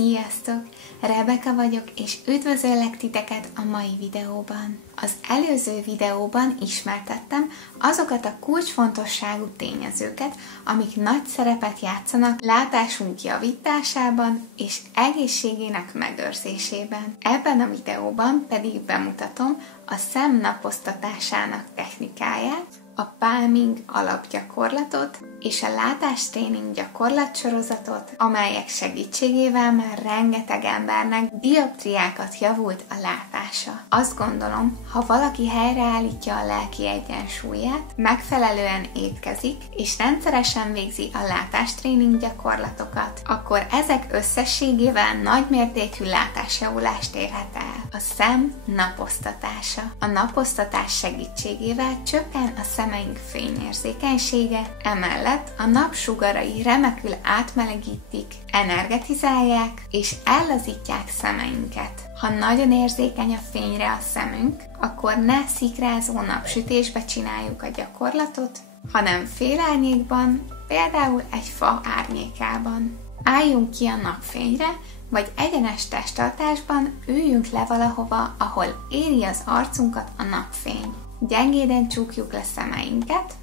Sziasztok! Rebeka vagyok, és üdvözöllek titeket a mai videóban. Az előző videóban ismertettem azokat a kulcsfontosságú tényezőket, amik nagy szerepet játszanak látásunk javításában és egészségének megőrzésében. Ebben a videóban pedig bemutatom a szem napoztatásának technikáját, a palming alapgyakorlatot és a látástréning gyakorlatsorozatot, amelyek segítségével már rengeteg embernek dioptriákat javult a látása. Azt gondolom, ha valaki helyreállítja a lelki egyensúlyát, megfelelően étkezik és rendszeresen végzi a látástréning gyakorlatokat, akkor ezek összességével nagymértékű látásjavulást érhet el. A szem napoztatása. A napoztatás segítségével csökken a szemeink fényérzékenysége, emellett a napsugarai remekül átmelegítik, energetizálják és ellazítják szemeinket. Ha nagyon érzékeny a fényre a szemünk, akkor ne szikrázó napsütésbe csináljuk a gyakorlatot, hanem félárnyékban, például egy fa árnyékában. Álljunk ki a napfényre, vagy egyenes testtartásban üljünk le valahova, ahol éri az arcunkat a napfény. Gyengéden csukjuk le szemeinket,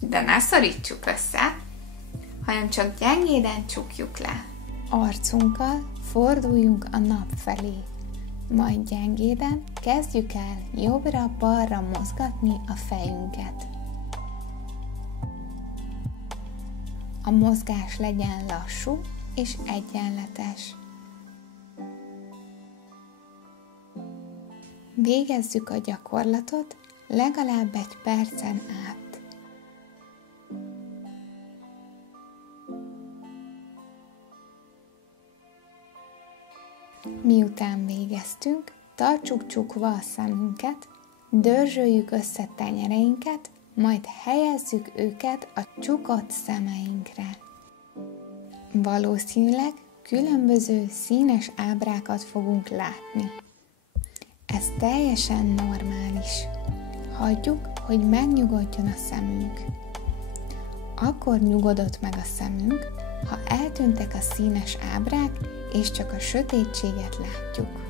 de ne szorítsuk össze, hanem csak gyengéden csukjuk le. Arcunkkal forduljunk a nap felé, majd gyengéden kezdjük el jobbra-balra mozgatni a fejünket. A mozgás legyen lassú és egyenletes. Végezzük a gyakorlatot legalább egy percen át. Miután végeztünk, tartsuk csukva a szemünket, dörzsöljük össze tenyereinket, majd helyezzük őket a csukott szemeinkre. Valószínűleg különböző színes ábrákat fogunk látni. Ez teljesen normális. Hagyjuk, hogy megnyugodjon a szemünk. Akkor nyugodott meg a szemünk, ha eltűntek a színes ábrák, és csak a sötétséget látjuk.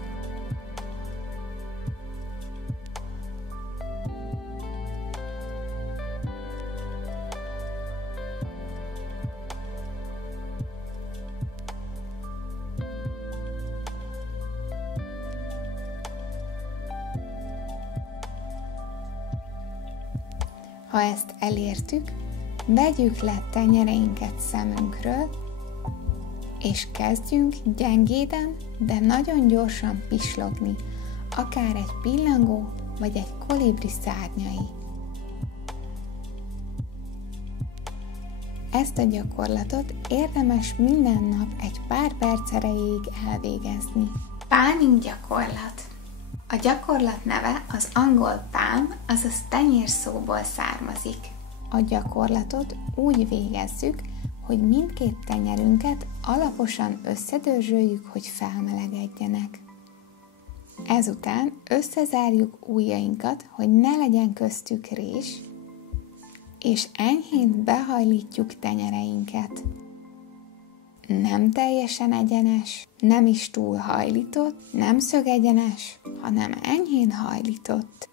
Ha ezt elértük, vegyük le tenyereinket szemünkről, és kezdjünk gyengéden, de nagyon gyorsan pislogni, akár egy pillangó vagy egy kolibri szárnyai. Ezt a gyakorlatot érdemes minden nap egy pár perc erejéig elvégezni. Palming gyakorlat. A gyakorlat neve az angol palm, azaz tenyér szóból származik. A gyakorlatot úgy végezzük, hogy mindkét tenyerünket alaposan összedörzsöljük, hogy felmelegedjenek. Ezután összezárjuk ujjainkat, hogy ne legyen köztük rés, és enyhén behajlítjuk tenyereinket. Nem teljesen egyenes, nem is túl hajlított, nem szögegyenes, hanem enyhén hajlított.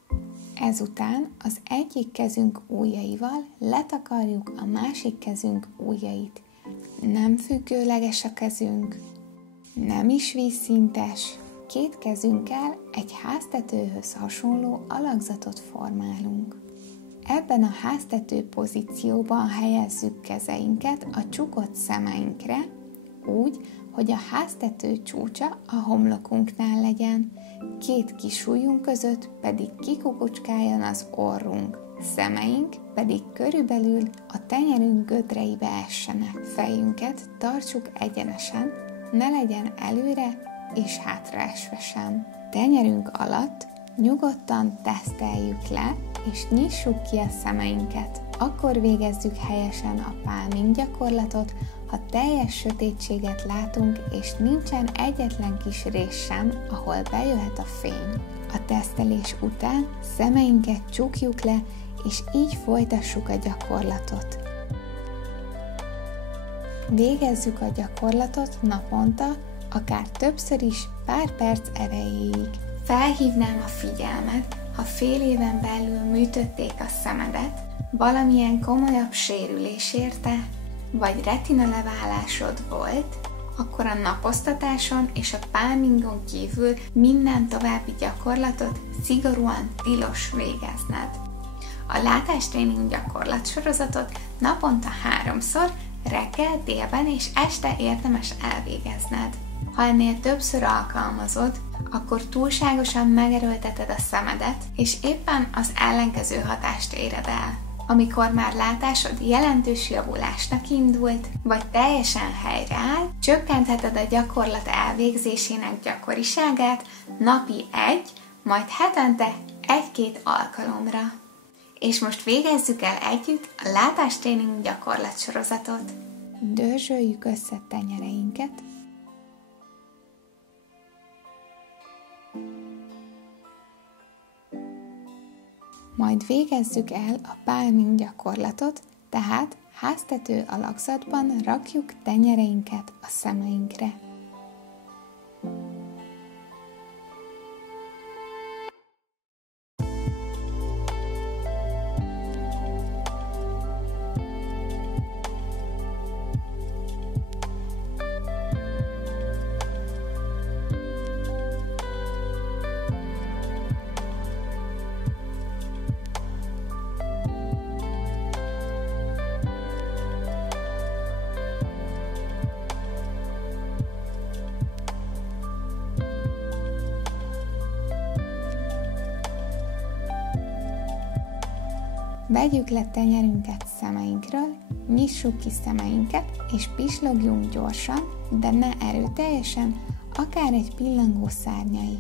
Ezután az egyik kezünk ujjaival letakarjuk a másik kezünk ujjait. Nem függőleges a kezünk, nem is vízszintes. Két kezünkkel egy háztetőhöz hasonló alakzatot formálunk. Ebben a háztető pozícióban helyezzük kezeinket a csukott szemeinkre, úgy, hogy a háztető csúcsa a homlokunknál legyen, két kis ujjunk között pedig kikukucskáljon az orrunk, szemeink pedig körülbelül a tenyerünk gödreibe essenek. Fejünket tartsuk egyenesen, ne legyen előre és hátraesve sem. Tenyerünk alatt nyugodtan teszteljük le, és nyissuk ki a szemeinket. Akkor végezzük helyesen a palming gyakorlatot, ha teljes sötétséget látunk, és nincsen egyetlen kis rés sem, ahol bejöhet a fény. A tesztelés után szemeinket csukjuk le, és így folytassuk a gyakorlatot. Végezzük a gyakorlatot naponta akár többször is pár perc erejéig. Felhívnám a figyelmet, ha fél éven belül műtötték a szemedet, valamilyen komolyabb sérülés érte, vagy retina leválásod volt, akkor a napoztatáson és a palmingon kívül minden további gyakorlatot szigorúan tilos végezned. A látástréning gyakorlatsorozatot naponta 3-szor, reggel, délben és este érdemes elvégezned. Ha ennél többször alkalmazod, akkor túlságosan megerőlteted a szemedet, és éppen az ellenkező hatást éred el. Amikor már látásod jelentős javulásnak indult, vagy teljesen helyreáll, csökkentheted a gyakorlat elvégzésének gyakoriságát napi 1, majd hetente 1-2 alkalomra. És most végezzük el együtt a látástréning gyakorlatsorozatot. Dörzsöljük össze tenyereinket, majd végezzük el a palming gyakorlatot, tehát háztető alakzatban rakjuk tenyereinket a szemeinkre. Vegyük le tenyerünket szemeinkről, nyissuk ki szemeinket, és pislogjunk gyorsan, de ne erőteljesen, akár egy pillangó szárnyai.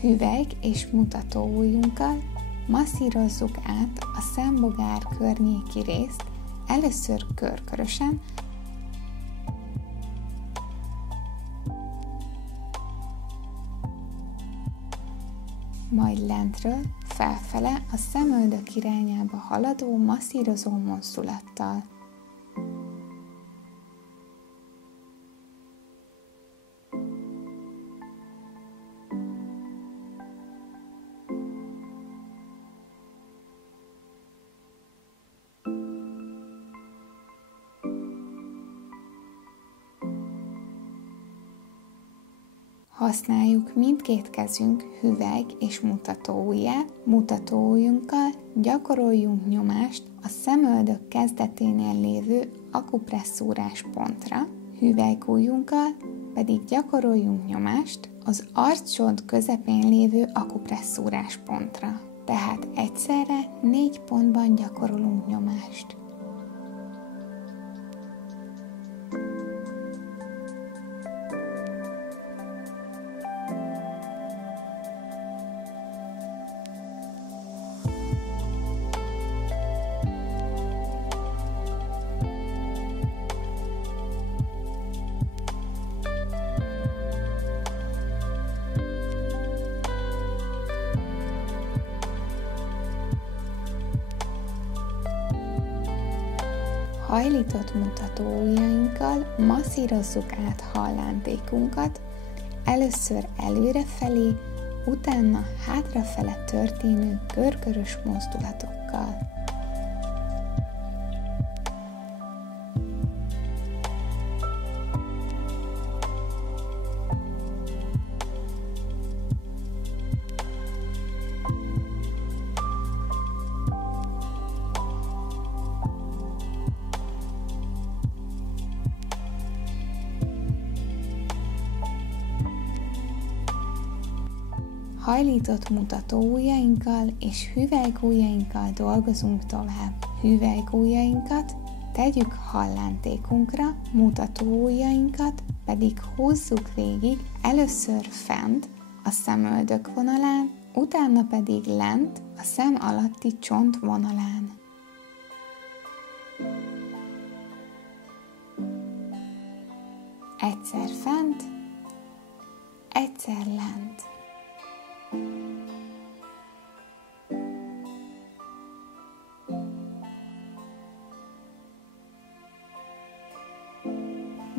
Hüvelyk és mutatóujjunkkal masszírozzuk át a szembogár környéki részt, először körkörösen, majd lentről felfele a szemöldök irányába haladó masszírozó mozdulattal. Használjuk mindkét kezünk hüvelyk és mutatóujját, mutatóujjunkkal gyakoroljunk nyomást a szemöldök kezdeténél lévő akupresszúrás pontra, hüvelykujjunkkal pedig gyakoroljunk nyomást az arccsont közepén lévő akupresszúrás pontra. Tehát egyszerre 4 pontban gyakorolunk nyomást. Hajlított mutatóujjainkkal masszírozzuk át hallántékunkat, először előrefelé, utána hátrafele történő körkörös mozdulatokkal. Hajlított mutatóujjainkkal és hüvelykujjainkkal dolgozunk tovább. Hüvelykujjainkat tegyük hallántékunkra, mutatóujjainkat pedig húzzuk végig, először fent a szemöldök vonalán, utána pedig lent a szem alatti csont vonalán. Egyszer fent, egyszer lent.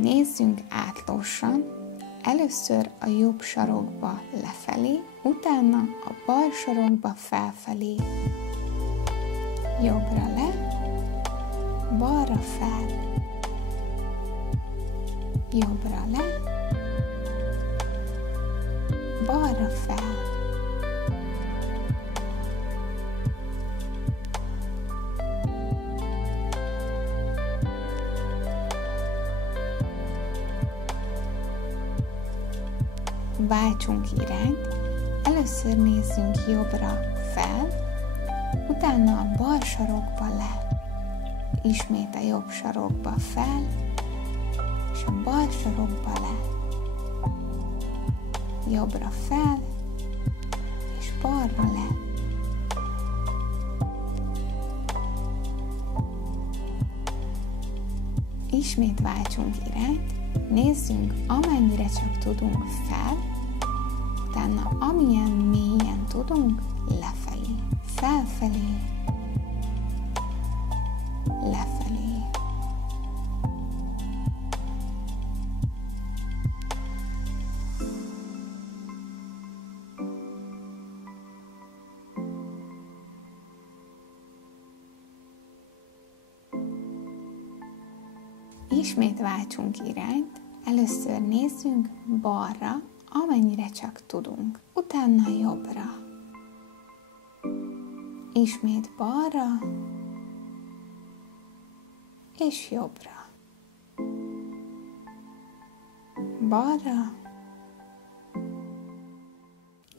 Nézzünk átlósan, először a jobb sarokba lefelé, utána a bal sarokba felfelé. Jobbra le, balra fel, jobbra le, balra fel. Váltsunk irányt, először nézzünk jobbra fel, utána a bal sarokba le, ismét a jobb sarokba fel, és a bal sarokba le, jobbra fel, és balra le. Ismét váltsunk irányt, nézzünk amennyire csak tudunk fel, utána amilyen mélyen tudunk lefelé, felfelé, lefelé. Ismét váltsunk irányt, először nézzünk balra, amennyire csak tudunk, utána jobbra, ismét balra, és jobbra, balra,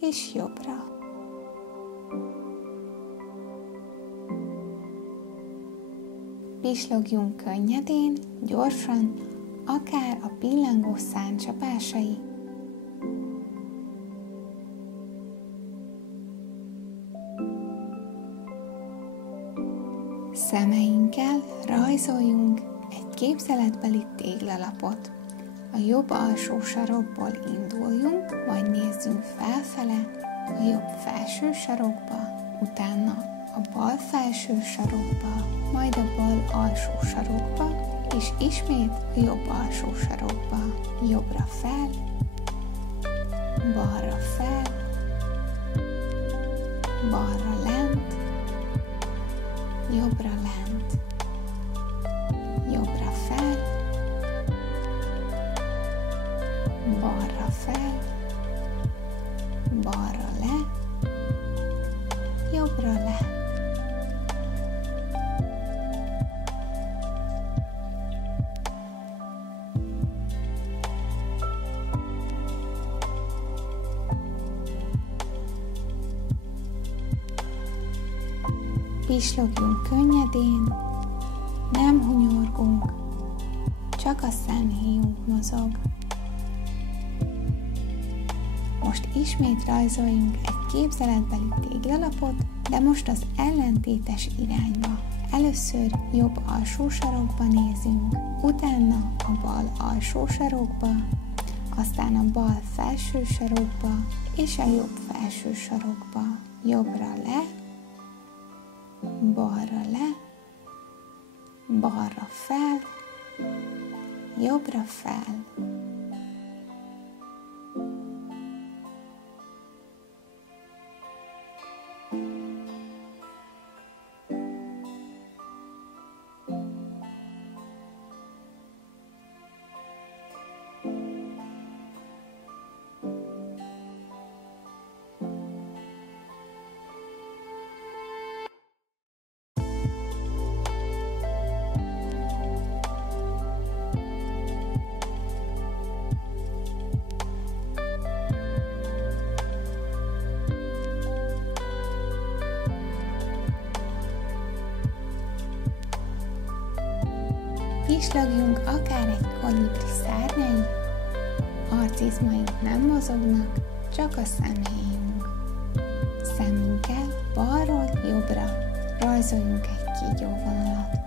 és jobbra. Pislogjunk könnyedén, gyorsan, akár a pillangó szárny csapásai. Szemeinkkel rajzoljunk egy képzeletbeli téglalapot. A jobb alsó sarokból induljunk, majd nézzünk felfele a jobb felső sarokba, utána a bal felső sarokba, majd a bal alsó sarokba, és ismét a jobb alsó sarokba. Jobbra fel, balra fel, balra lent, jobbra lent, jobbra fel, balra fel, balra le, jobbra le. Pislogjunk könnyedén, nem hunyorgunk, csak a szemhéjunk mozog. Most ismét rajzoljunk egy képzeletbeli téglalapot, de most az ellentétes irányba. Először jobb alsó sarokba nézünk, utána a bal alsó sarokba, aztán a bal felső sarokba, és a jobb felső sarokba. Jobbra le, balra le, balra fel, jobbra fel. Pislagjunk akár egy kolibri szárnyai, arcizmaink nem mozognak, csak a szemhéjunk. Szemünkkel balról jobbra rajzoljunk egy kígyóvonalat.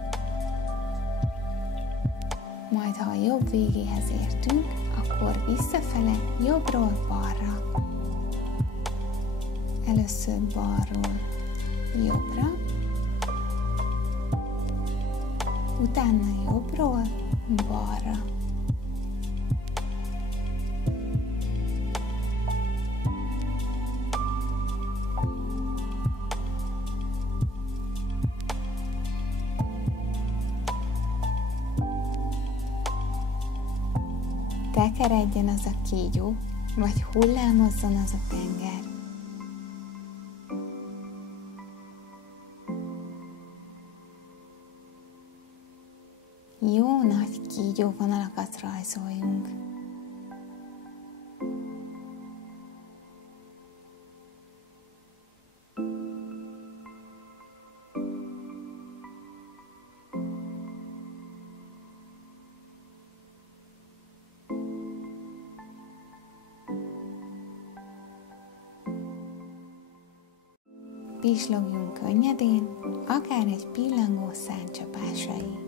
Majd ha a jobb végéhez értünk, akkor visszafele jobbról balra. Először balról jobbra, utána jobbról balra. szekeredjen az a kígyó, vagy hullámozzon az a tenger. Jó nagy kígyóvonalakat rajzoljunk. Pislogjunk könnyedén, akár egy pillangó szárnycsapásai.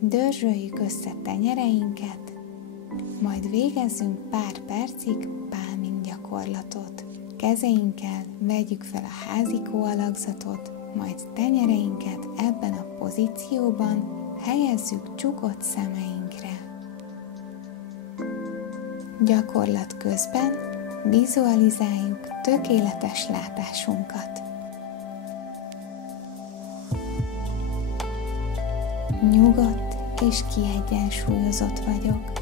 Dörzsöljük össze tenyereinket, majd végezzünk pár percig palming gyakorlatot. Kezeinkkel vegyük fel a házikó alakzatot, majd tenyereinket ebben a pozícióban helyezzük csukott szemeinkre. Gyakorlat közben vizualizáljuk tökéletes látásunkat. Nyugodt és kiegyensúlyozott vagyok.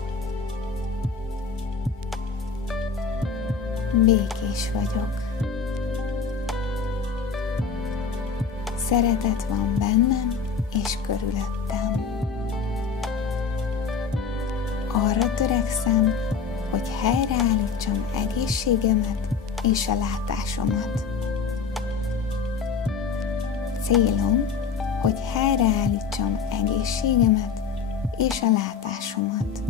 Békés vagyok. Szeretet van bennem és körülöttem. Arra törekszem, hogy helyreállítsam egészségemet és a látásomat. Célom, hogy helyreállítsam egészségemet és a látásomat.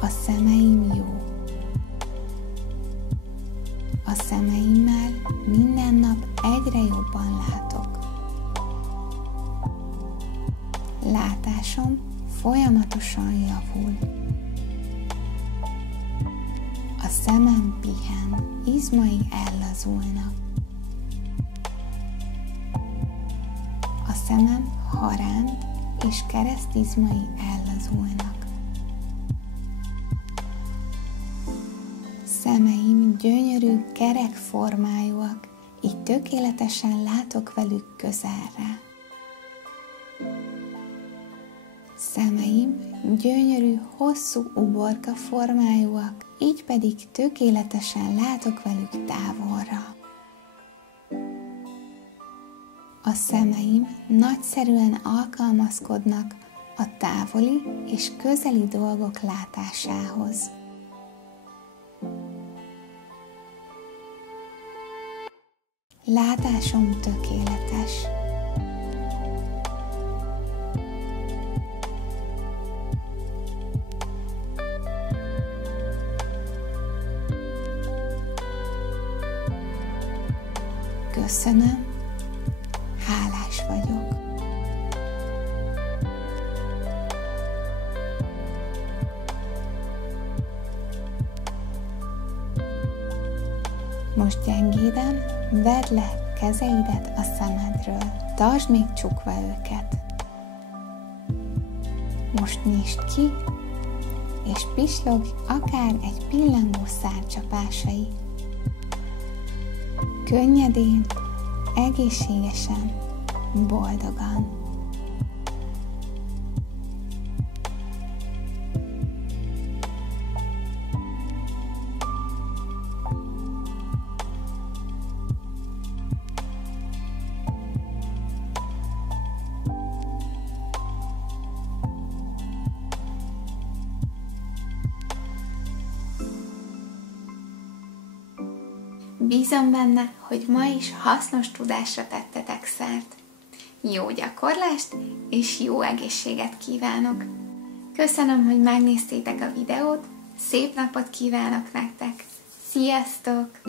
A szemeim jó. A szemeimmel minden nap egyre jobban látok. Látásom folyamatosan javul. A szemem pihen, izmai ellazulnak. A szemem harán és keresztizmai ellazulnak. Szemeim gyönyörű, kerek formájúak, így tökéletesen látok velük közelre. Szemeim gyönyörű, hosszú uborka formájúak, így pedig tökéletesen látok velük távolra. A szemeim nagyszerűen alkalmazkodnak a távoli és közeli dolgok látásához. Látásom tökéletes. Köszönöm, hálás vagyok. Most gyengéden vedd le kezeidet a szemedről, tartsd még csukva őket. Most nyisd ki, és pislogj akár egy pillangó szárnycsapásai. Könnyedén, egészségesen, boldogan. Bízom benne, hogy ma is hasznos tudásra tettetek szert. Jó gyakorlást és jó egészséget kívánok! Köszönöm, hogy megnéztétek a videót, szép napot kívánok nektek! Sziasztok!